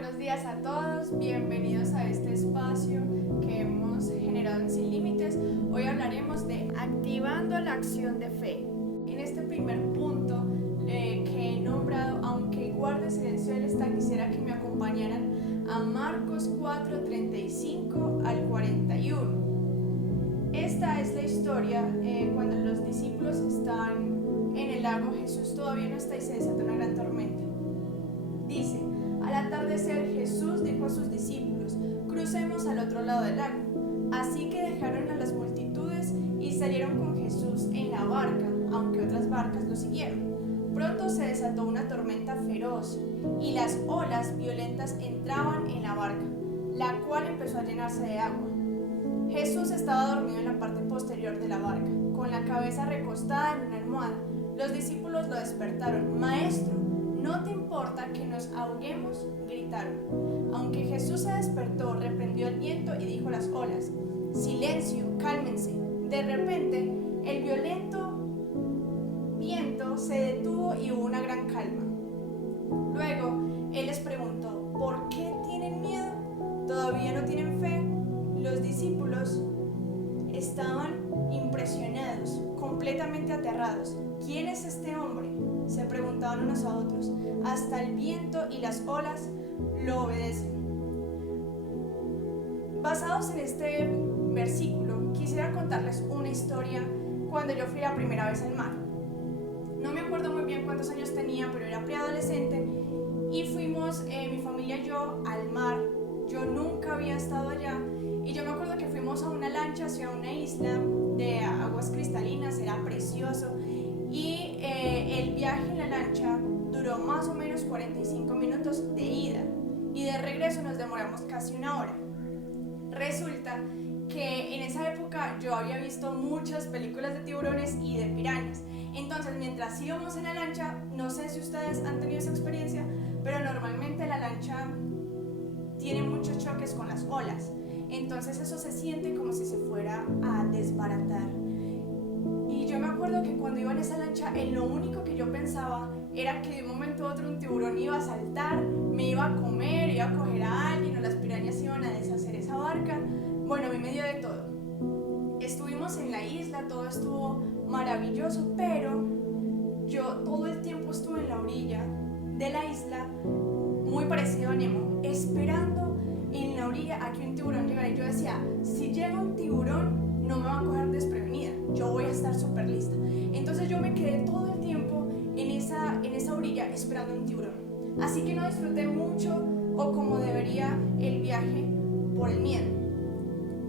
buenos días a todos, bienvenidos a este espacio que hemos generado en Sin Límites. Hoy hablaremos de activando la acción de fe. En este primer punto que he nombrado, aunque guarde silencio él está, quisiera que me acompañaran a Marcos 4:35 al 41. Esta es la historia cuando los discípulos están en el lago, Jesús todavía no está y se desata una gran tormenta. Dice: al atardecer Jesús dijo a sus discípulos: crucemos al otro lado del lago. Así que dejaron a las multitudes y salieron con Jesús en la barca, aunque otras barcas lo siguieron. Pronto se desató una tormenta feroz y las olas violentas entraban en la barca, la cual empezó a llenarse de agua. Jesús estaba dormido en la parte posterior de la barca, con la cabeza recostada en una almohada. Los discípulos lo despertaron. Maestro, ¿no te importa que nos ahoguemos?, gritaron. Aunque Jesús se despertó, reprendió el viento y dijo a las olas: silencio, cálmense. De repente, el violento viento se detuvo y hubo una gran calma. Luego, él les preguntó: ¿por qué tienen miedo? ¿Todavía no tienen fe? Los discípulos estaban impresionados, completamente aterrados. ¿Quién es este hombre?, se preguntaban unos a otros. Hasta el viento y las olas lo obedecen. Basados en este versículo, quisiera contarles una historia cuando yo fui la primera vez al mar. No me acuerdo muy bien cuántos años tenía, pero era preadolescente y fuimos, mi familia y yo, al mar. Yo nunca había estado allá y yo me acuerdo que fuimos a una lancha hacia una isla de aguas cristalinas, era precioso. Y el viaje en la lancha duró más o menos 45 minutos de ida y de regreso nos demoramos casi una hora. Resulta que en esa época yo había visto muchas películas de tiburones y de pirañas. Entonces, mientras íbamos en la lancha, no sé si ustedes han tenido esa experiencia, pero normalmente la lancha tiene muchos choques con las olas. Entonces eso se siente como si se fuera a desbaratar. Y yo me acuerdo que cuando iba en esa lancha, lo único que yo pensaba era que de un momento a otro un tiburón iba a saltar, me iba a comer, iba a coger a alguien o las pirañas iban a deshacer esa barca. Bueno, a mí me dio de todo. Estuvimos en la isla, todo estuvo maravilloso, pero yo todo el tiempo estuve en la orilla de la isla, muy parecido a Nemo, esperando en la orilla a que un tiburón llegara. Y yo decía: si llega un tiburón, no me va a coger desprevenida, yo voy a estar súper lista. Entonces yo me quedé todo el tiempo en esa orilla esperando un tiburón. Así que no disfruté mucho o como debería el viaje por el miedo.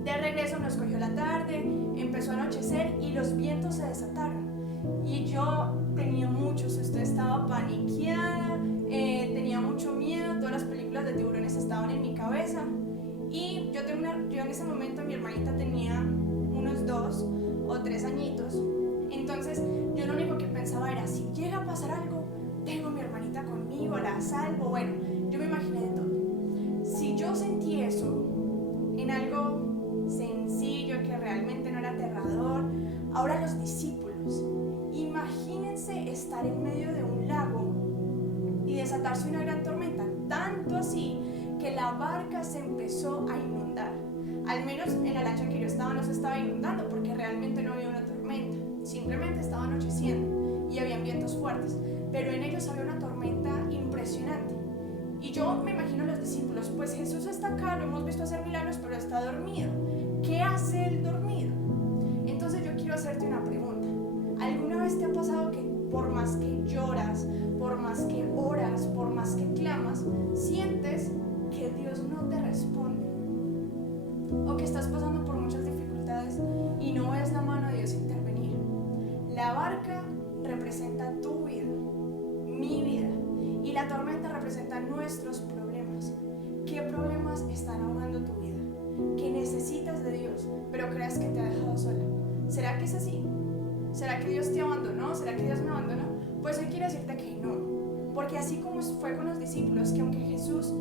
De regreso nos cogió la tarde, empezó a anochecer y los vientos se desataron. Y yo tenía mucho susto, estaba paniqueada, tenía mucho miedo, todas las películas de tiburones estaban en mi cabeza. Y yo en ese momento mi hermanita tenía unos 2 o 3 añitos. Entonces yo lo único que pensaba era: si llega a pasar algo, tengo a mi hermanita conmigo, la salvo. Bueno, yo me imaginé de todo. Si yo sentí eso en algo sencillo que realmente no era aterrador, ahora los discípulos, imagínense estar en medio de un lago y desatarse una gran tormenta, tanto así que la barca se empezó a inundar. Al menos en la lancha en que yo estaba no se estaba inundando porque realmente no había una tormenta, simplemente estaba anocheciendo y habían vientos fuertes, pero en ellos había una tormenta impresionante. Y yo me imagino a los discípulos: pues Jesús está acá, lo hemos visto hacer milagros, pero está dormido. ¿Qué hace él dormido? Entonces yo quiero hacerte una pregunta. ¿Alguna vez te ha pasado que por más que lloras, por más que oras, por más que clamas, sientes que Dios no te responde? O que estás pasando por muchas dificultades y no ves la mano de Dios intervenir. La barca representa tu vida, mi vida, y la tormenta representa nuestros problemas. ¿Qué problemas están ahogando tu vida? ¿Qué necesitas de Dios, pero crees que te ha dejado sola? ¿Será que es así? ¿Será que Dios te abandonó? ¿Será que Dios me abandonó? Pues hoy quiero decirte que no, porque así como fue con los discípulos, que aunque Jesús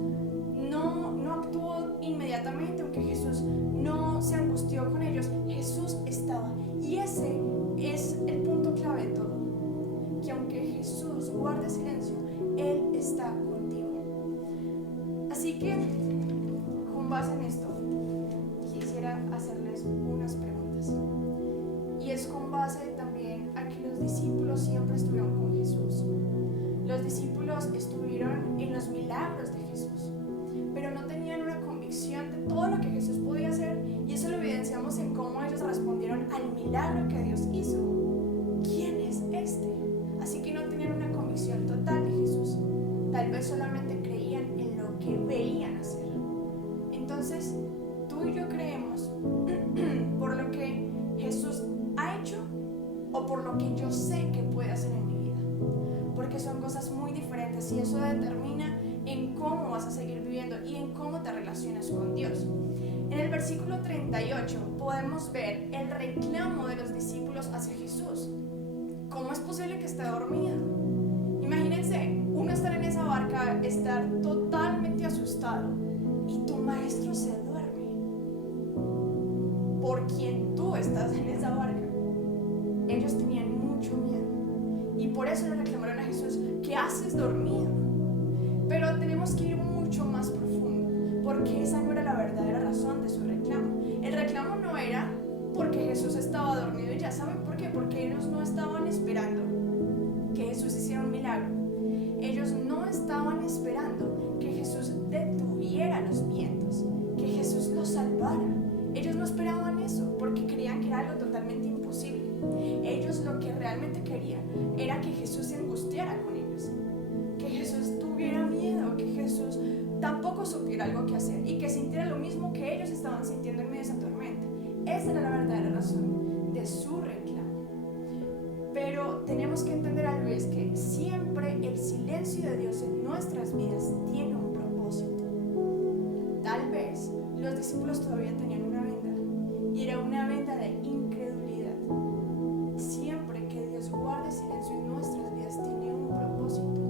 no actuó inmediatamente, aunque Jesús no se angustió con ellos, Jesús estaba. Y ese es el punto clave de todo, que aunque Jesús guarde silencio, Él está contigo. Así base en esto, quisiera hacerles unas preguntas. Y es con base también a que los discípulos siempre estuvieron con Jesús. Los discípulos estuvieron en los milagros de Jesús, pero no tenían una convicción de todo lo que Jesús podía hacer, y eso lo evidenciamos en cómo ellos respondieron al milagro que Dios hizo. ¿Quién es este? Así que no tenían una convicción total de Jesús. Tal vez solamente creían en lo que veían hacer. Entonces, tú y yo creemos por lo que Jesús ha hecho o por lo que yo sé que puede hacer en mi vida. Porque son cosas muy diferentes y eso determina en cómo vas a seguir viviendo y en cómo te relacionas con Dios. En el versículo 38 podemos ver el reclamo de los discípulos hacia Jesús. ¿Cómo es posible que esté dormido? Imagínense, uno estar en esa barca, estar totalmente asustado y tu maestro se duerme por quien tú estás en esa barca. Ellos tenían mucho miedo y por eso le reclamaron a Jesús: ¿qué haces dormido? Pero tenemos que ir mucho más profundo, porque esa no era la verdadera razón de su reclamo. El reclamo no era porque Jesús estaba dormido y ya. ¿Saben por qué? Porque ellos no estaban esperando que Jesús hiciera un milagro. Ellos no estaban esperando que Jesús detuviera los vientos, que Jesús los salvara. Ellos no esperaban eso porque creían que era algo totalmente imposible. Ellos lo que realmente querían era que Jesús se angustiara con ellos, que Jesús tuviera miedo, que Jesús tampoco supiera algo que hacer y que sintiera lo mismo que ellos estaban sintiendo en medio de esa tormenta. Esa era la verdadera razón de su reclamo. Pero tenemos que entender algo, y es que siempre el silencio de Dios en nuestras vidas tiene un propósito. Tal vez los discípulos todavía tenían una venda, y era una venda de incredulidad. Siempre que Dios guarde silencio en nuestras vidas tiene un propósito,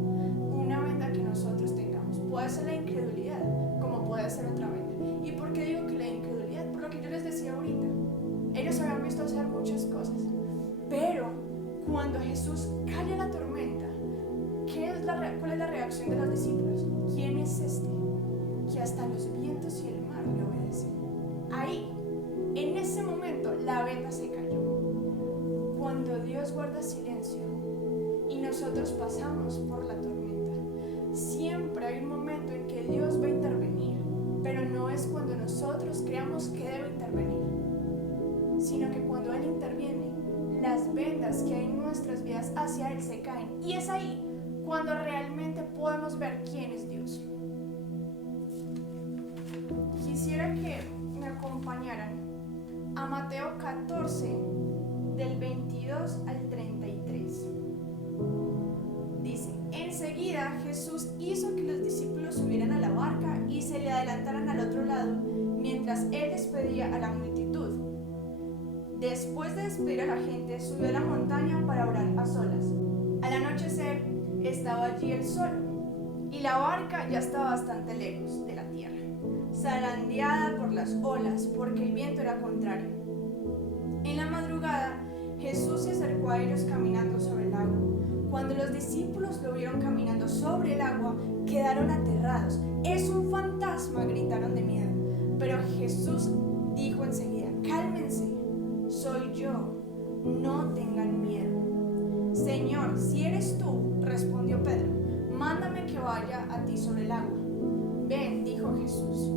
una venda que nosotros tengamos. Puede ser la incredulidad, como puede ser otra venda. ¿Y por qué digo que la incredulidad? Por lo que yo les decía ahorita. Ellos habían visto hacer muchas cosas, pero cuando Jesús calla la tormenta, ¿cuál es la reacción de los discípulos? ¿Quién es este que hasta los vientos y el mar le obedecen? Ahí, en ese momento, la venda se cayó. Cuando Dios guarda silencio y nosotros pasamos por la tormenta, siempre hay un momento en que Dios va a intervenir, pero no es cuando nosotros creamos que debe intervenir, sino que cuando Él interviene, las vendas que hay en nuestras vidas hacia Él se caen. Y es ahí cuando realmente podemos ver quién es Dios. Quisiera que me acompañaran a Mateo 14, del 22 al 33. Dice: enseguida Jesús hizo que los discípulos subieran a la barca y se le adelantaran al otro lado, mientras Él despedía a la multitud. Después de despedir a la gente, subió a la montaña para orar a solas. Al anochecer estaba allí él solo, y la barca ya estaba bastante lejos de la tierra, zarandeada por las olas, porque el viento era contrario. En la madrugada, Jesús se acercó a ellos caminando sobre el agua. Cuando los discípulos lo vieron caminando sobre el agua, quedaron aterrados. ¡Es un fantasma!, gritaron de miedo. Pero Jesús dijo enseguida: cálmense, soy yo, no tengan miedo. Señor, si eres tú, respondió Pedro, mándame que vaya a ti sobre el agua. Ven, dijo Jesús.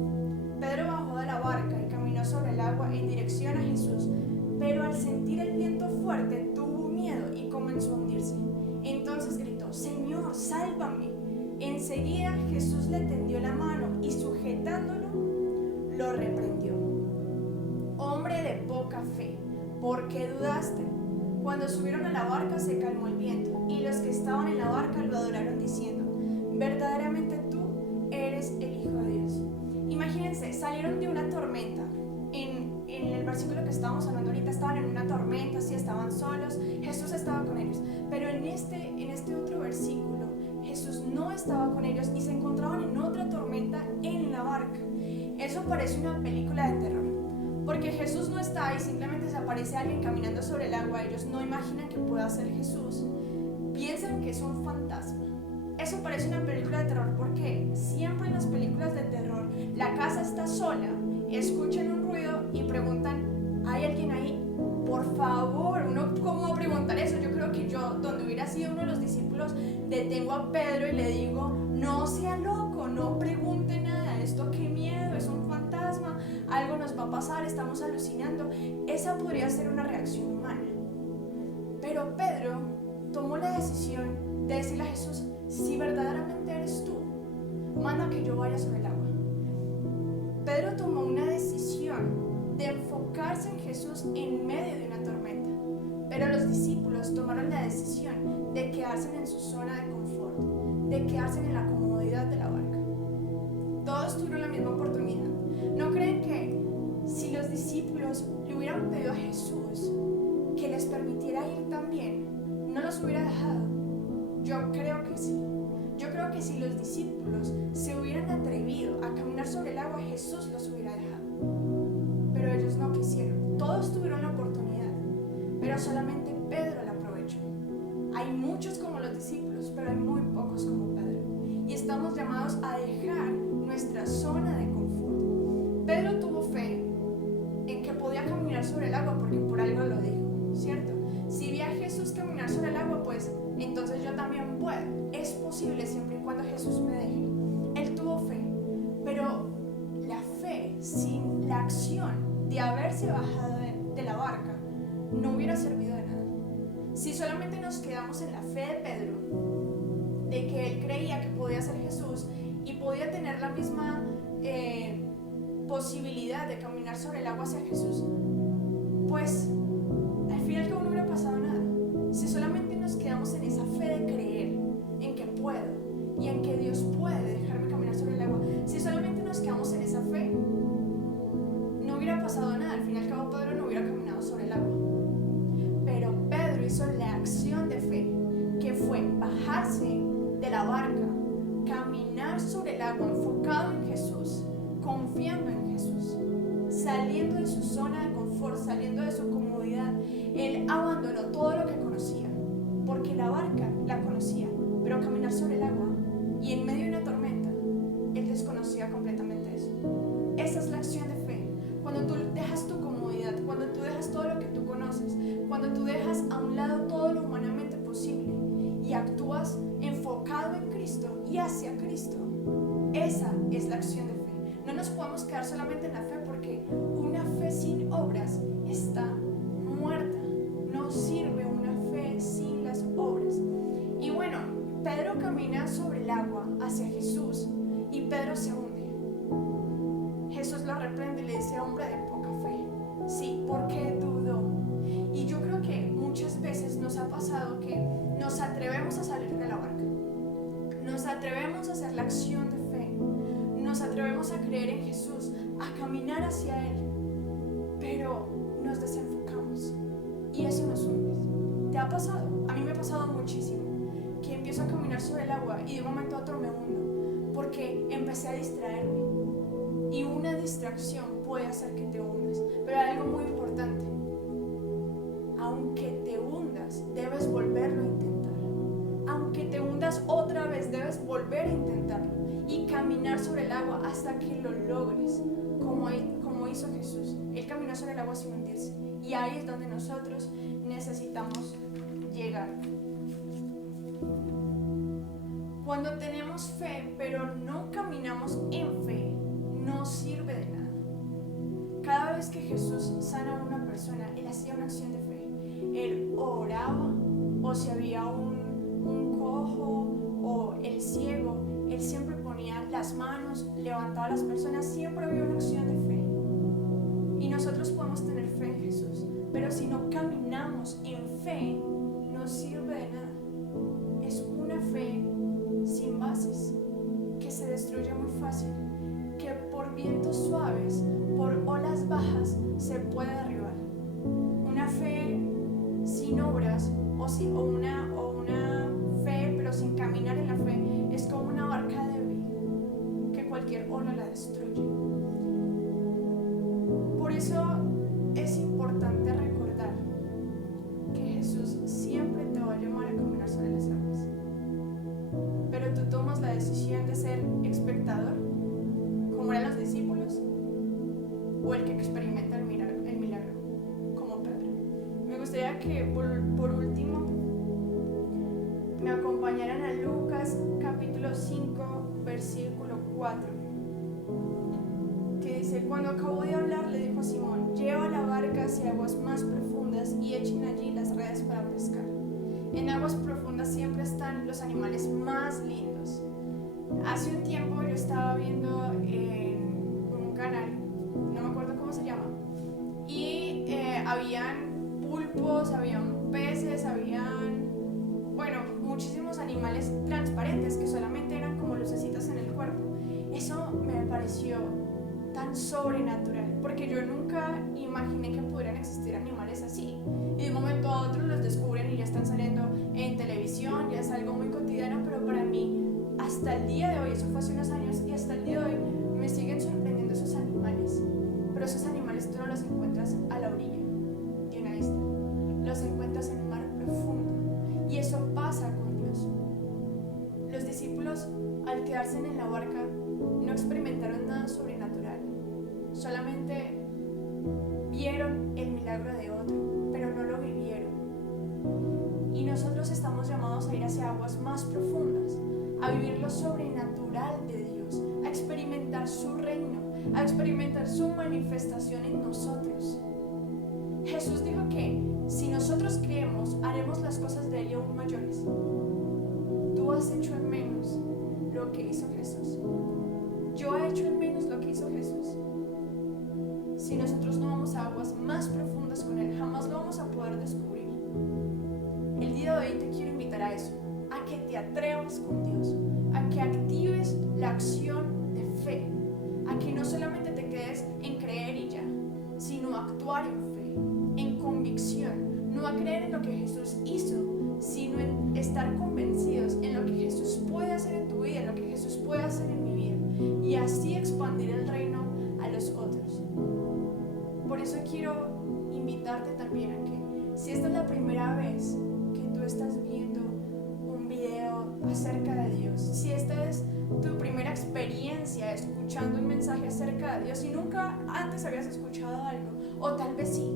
Pedro bajó de la barca y caminó sobre el agua en dirección a Jesús, pero al sentir el viento fuerte tuvo miedo y comenzó a hundirse. Entonces gritó: Señor, sálvame. Enseguida Jesús le tendió la mano y sujetándolo, lo reprendió. Hombre de poca fe, ¿por qué dudaste? Cuando subieron a la barca se calmó el viento, y los que estaban en la barca lo adoraron diciendo: verdaderamente tú eres el Hijo de Dios. Imagínense, salieron de una tormenta. En el versículo que estábamos hablando ahorita estaban en una tormenta, sí, estaban solos, Jesús estaba con ellos. Pero en este otro versículo, Jesús no estaba con ellos y se encontraban en otra tormenta en la barca. Eso parece una película de terror, porque Jesús no está ahí, simplemente se aparece alguien caminando sobre el agua. Ellos no imaginan que pueda ser Jesús, piensan que es un fantasma. Es eso parece una película de terror, porque siempre en las películas de terror la casa está sola, escuchan un ruido y preguntan, ¿hay alguien ahí? Por favor, uno cómo va a preguntar eso. Yo creo que yo, donde hubiera sido uno de los discípulos, detengo a Pedro y le digo, no sea loco, no pregunte nada, esto qué miedo, es un fantasma, algo nos va a pasar, estamos alucinando. Esa podría ser una reacción humana. Pero Pedro tomó la decisión de decirle a Jesús, si verdaderamente eres tú, manda que yo vaya sobre el agua. Pedro tomó una decisión de enfocarse en Jesús en medio de una tormenta, pero los discípulos tomaron la decisión de quedarse en su zona de confort, de quedarse en la comodidad de la barca. Todos tuvieron la misma oportunidad. ¿No creen que si los discípulos le hubieran pedido a Jesús que les permitiera ir también, no los hubiera dejado? Yo creo que sí. Yo creo que si los discípulos se hubieran atrevido a caminar sobre el agua, Jesús los hubiera dejado. Pero ellos no quisieron. Todos tuvieron la oportunidad, pero solamente Pedro la aprovechó. Hay muchos como los discípulos, pero hay muy pocos como Pedro. Y estamos llamados a dejar nuestra zona de confort. Pedro tuvo fe en que podía caminar sobre el agua porque por algo lo dijo, ¿cierto? Si vi a Jesús caminar sobre el agua, pues entonces yo también puedo. Es posible siempre y cuando Jesús me deje. Él tuvo fe, pero la fe sin la acción de haberse bajado de la barca no hubiera servido de nada. Si solamente nos quedamos en la fe de Pedro, de que él creía que podía ser Jesús y podía tener la misma posibilidad de caminar sobre el agua hacia Jesús, pues al final no hubiera pasado nada. Si solamente nos quedamos en esa fe de creer en que puedo y en que Dios puede dejarme caminar sobre el agua, si solamente nos quedamos en esa fe, no hubiera pasado nada. Al fin y al cabo Pedro no hubiera caminado sobre el agua. Pero Pedro hizo la acción de fe, que fue bajarse de la barca, caminar sobre el agua, enfocado en Jesús, confiando en Jesús, saliendo de su zona de confort, saliendo de su comodidad. Él abandonó todo lo que conocía, porque la barca la conocía, pero caminar sobre el agua y en medio de una tormenta, él desconocía completamente eso. Esa es la acción de fe. Cuando tú dejas tu comodidad, cuando tú dejas todo lo que tú conoces, cuando tú dejas a un lado todo lo humanamente posible y actúas enfocado en Cristo y hacia Cristo, esa es la acción de fe. No nos podemos quedar solamente en la fe, porque una fe sin obras está muerta. No sirve una fe sin las obras. Y bueno, Pedro camina sobre el agua hacia Jesús y Pedro se hunde. Jesús lo reprende y le dice, hombre de poca fe, sí, ¿por qué dudó? Y yo creo que muchas veces nos ha pasado que nos atrevemos a salir de la barca, nos atrevemos a hacer la acción de fe, nos atrevemos a creer en Jesús, a caminar hacia Él, pero nos desenfocamos y eso nos hunde. ¿Te ha pasado? A mí me ha pasado muchísimo, que empiezo a caminar sobre el agua y de un momento a otro me hundo, porque empecé a distraerme. Y una distracción puede hacer que te hundas. Pero hay algo muy importante. Aunque te hundas, debes volverlo a intentar. Aunque te hundas otra vez, debes volver a intentarlo y caminar sobre el agua hasta que lo logres, como hizo Jesús. Él caminó sobre el agua sin hundirse. Y ahí es donde nosotros necesitamos llegar. Cuando tenemos fe, pero no caminamos en fe, no sirve de nada. Cada vez que Jesús sana a una persona, Él hacía una acción de fe. Él oraba, o si había un cojo o el ciego, Él siempre ponía las manos, levantaba a las personas, siempre había una acción de fe. Y nosotros podemos tener fe en Jesús, pero si no caminamos en fe, no sirve de nada. Es una fe sin bases, que se destruye muy fácil, que por vientos suaves, por olas bajas, se puede derribar. Una fe sin obras o una fe pero sin caminar en la fe es como una barca débil que cualquier ola la destruye. Por eso es importante recordar que Jesús siempre te va a llamar a caminar sobre las aguas, pero tú que por último me acompañaran a Lucas capítulo 5 versículo 4, que dice: cuando acabó de hablar le dijo a Simón: lleva la barca hacia aguas más profundas y echen allí las redes para pescar. En aguas profundas siempre están los animales más lindos. Hace un tiempo yo estaba viendo en un canal, no me acuerdo cómo se llama, y habían pulpos, habían peces, muchísimos animales transparentes que solamente eran como lucecitas en el cuerpo. Eso me pareció tan sobrenatural, porque yo nunca imaginé que pudieran existir animales así, y de un momento a otro los descubren y ya están saliendo en televisión, ya es algo muy cotidiano, pero para mí hasta el día de hoy, eso fue hace unos años, y hasta el día de hoy me siguen sorprendiendo esos animales. Pero esos animales tú no los encuentras a la orilla de una isla, los encuentras en un mar profundo, y eso pasa con Dios. Los discípulos, al quedarse en la barca, no experimentaron nada sobrenatural, solamente vieron el milagro de otro, pero no lo vivieron. Y nosotros estamos llamados a ir hacia aguas más profundas, a vivir lo sobrenatural de Dios, a experimentar su reino, a experimentar su manifestación en nosotros. Jesús dijo que si nosotros creemos, haremos las cosas de Él aún mayores. Tú has hecho en menos lo que hizo Jesús. Yo he hecho en menos lo que hizo Jesús. Si nosotros no vamos a aguas más profundas con Él, jamás lo vamos a poder descubrir. El día de hoy te quiero invitar a eso, a que te atrevas con Dios, a que actives la acción de fe, a que no solamente te quedes en creer y ya, sino actuar en fe, en convicción, no a creer en lo que Jesús hizo, sino en estar convencidos en lo que Jesús puede hacer en tu vida, en lo que Jesús puede hacer en mi vida, y así expandir el reino a los otros. Por eso quiero invitarte también a que, si esta es la primera vez que tú estás viendo un video acerca de Dios, si esta es tu primera experiencia escuchando un mensaje acerca de Dios y nunca antes habías escuchado algo, o tal vez sí,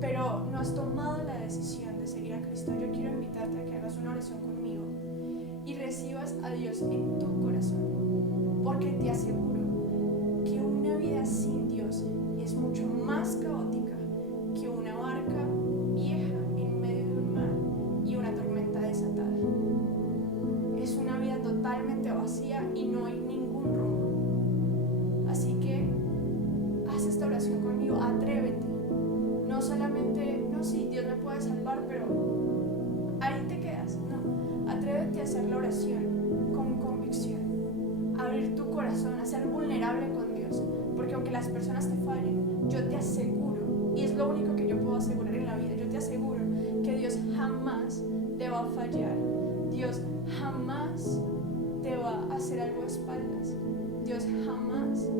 pero no has tomado la decisión de seguir a Cristo, yo quiero invitarte a que hagas una oración conmigo y recibas a Dios en tu corazón, porque te aseguro que una vida sin Dios es mucho más caótica que una barca vieja en medio de un mar y una tormenta desatada. Es una vida totalmente vacía y no hay ningún rumbo. Así que haz esta oración conmigo, atrévete. No solamente, no, sí, Dios me puede salvar, pero ahí te quedas. No, atrévete a hacer la oración con convicción, a abrir tu corazón, a ser vulnerable con Dios, porque aunque las personas te fallen, yo te aseguro, y es lo único que yo puedo asegurar en la vida, yo te aseguro que Dios jamás te va a fallar. Dios jamás te va a hacer algo a espaldas. Dios jamás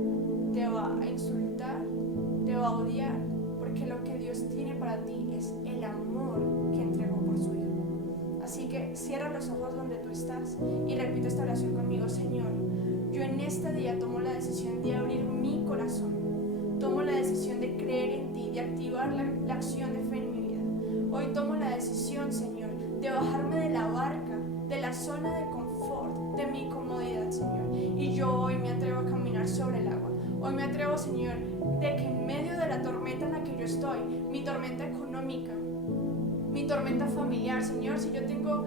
te va a insultar, te va a odiar, porque lo que Dios tiene para ti es el amor que entregó por su Hijo. Así que cierra los ojos donde tú estás y repite esta oración conmigo. Señor, yo en este día tomo la decisión de abrir mi corazón, tomo la decisión de creer en ti, de activar la acción de fe en mi vida. Hoy tomo la decisión, Señor, de bajarme de la barca, de la zona de confort, de mi comodidad, Señor. Y yo hoy me atrevo a caminar sobre el agua. Hoy me atrevo, Señor, de que en medio de la tormenta en la que yo estoy, mi tormenta económica, mi tormenta familiar, Señor, si yo tengo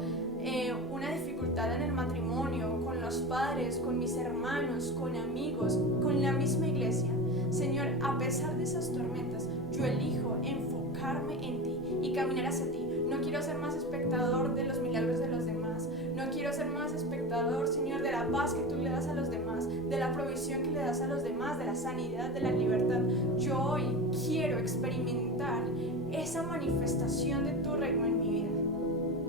una dificultad en el matrimonio, con los padres, con mis hermanos, con amigos, con la misma iglesia, Señor, a pesar de esas tormentas, yo elijo enfocarme en ti y caminar hacia ti. No quiero ser más espectador de los milagros de los demás. No quiero ser más espectador, Señor, de la paz que tú le das a los demás, de la provisión que le das a los demás, de la sanidad, de la libertad. Yo hoy quiero experimentar esa manifestación de tu reino en mi vida.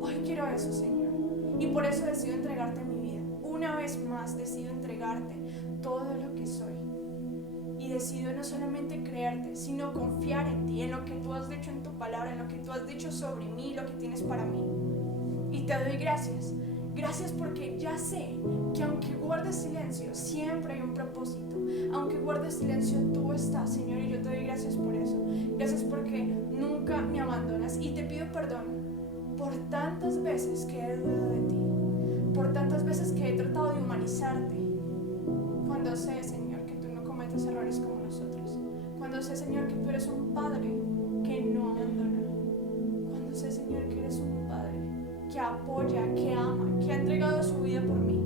Hoy quiero eso, Señor. Y por eso decido entregarte mi vida. Una vez más decido entregarte todo lo que soy. Y decido no solamente creerte, sino confiar en ti, en lo que tú has dicho en tu palabra, en lo que tú has dicho sobre mí, lo que tienes para mí. Y te doy gracias. Gracias porque ya sé que aunque guarde guardes silencio, siempre hay un propósito. Aunque guardes silencio, tú estás, Señor, y yo te doy gracias por eso. Gracias porque nunca me abandonas. Y te pido perdón por tantas veces que he dudado de ti, por tantas veces que he tratado de humanizarte, cuando sé, Señor, que tú no cometes errores como nosotros, cuando sé, Señor, que tú eres un Padre que no abandona, cuando sé, Señor, que eres un Padre que apoya, que ama, que ha entregado su vida por mí.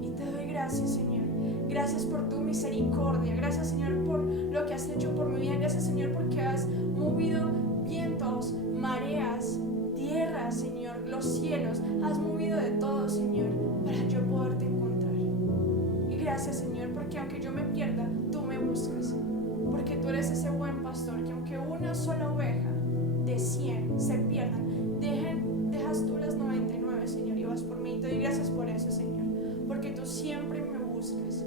Y te doy gracias, Señor. Gracias por tu misericordia. Gracias, Señor, por lo que has hecho por mi vida. Gracias, Señor, porque has movido vientos, mareas, tierra, Señor, los cielos. Has movido de todo, Señor, para yo poderte encontrar. Y gracias, Señor, porque aunque yo me pierda, tú me buscas. Porque tú eres ese buen pastor que aunque una sola oveja de 100 se pierdan, dejas tú las 99, Señor, y vas por mí. Y te doy gracias por eso, Señor, porque tú siempre me buscas.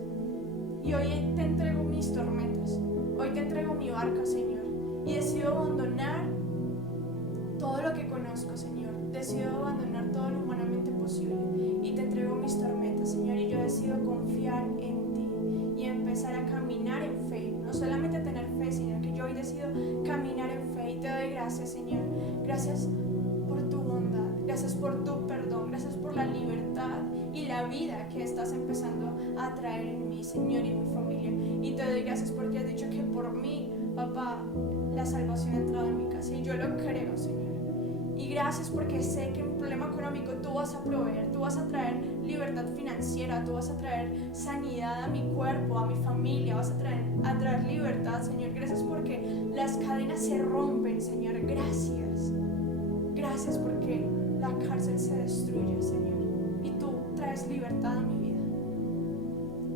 Y hoy te entrego mis tormentas, hoy te entrego mi barca, Señor, y decido abandonar todo lo que conozco, Señor. Decido abandonar todo lo humanamente posible y te entrego mis tormentas, Señor, y yo decido confiar en ti y empezar a caminar en fe. No solamente tener fe, Señor, que yo hoy decido caminar en fe y te doy gracias, Señor. Gracias por tu bondad, gracias por tu perdón, gracias por la libertad y la vida que estás empezando a traer en mí, Señor, y en mi familia. Y te doy gracias porque has dicho que por mí, papá, la salvación ha entrado en mi casa y yo lo creo, Señor. Y gracias porque sé que en un problema económico tú vas a proveer, tú vas a traer libertad financiera, tú vas a traer sanidad a mi cuerpo, a mi familia, vas a traer libertad, Señor. Gracias porque las cadenas se rompen, Señor. Gracias. Gracias porque la cárcel se destruye, Señor, y tú traes libertad a mi vida.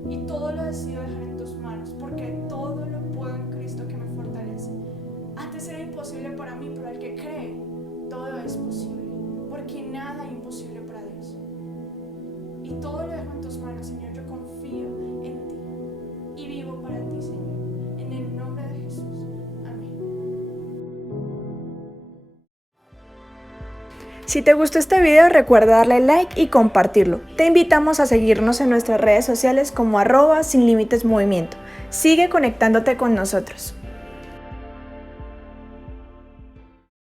Y todo lo decido dejar en tus manos, porque todo lo puedo en Cristo que me fortalece. Antes era imposible para mí, pero al que cree, todo es posible, porque nada es imposible para Dios. Y todo lo dejo en tus manos, Señor. Yo confío en ti y vivo para ti, Señor. En el nombre de Jesús. Amén. Si te gustó este video, recuerda darle like y compartirlo. Te invitamos a seguirnos en nuestras redes sociales como @sinlimitesmovimiento. Sigue conectándote con nosotros.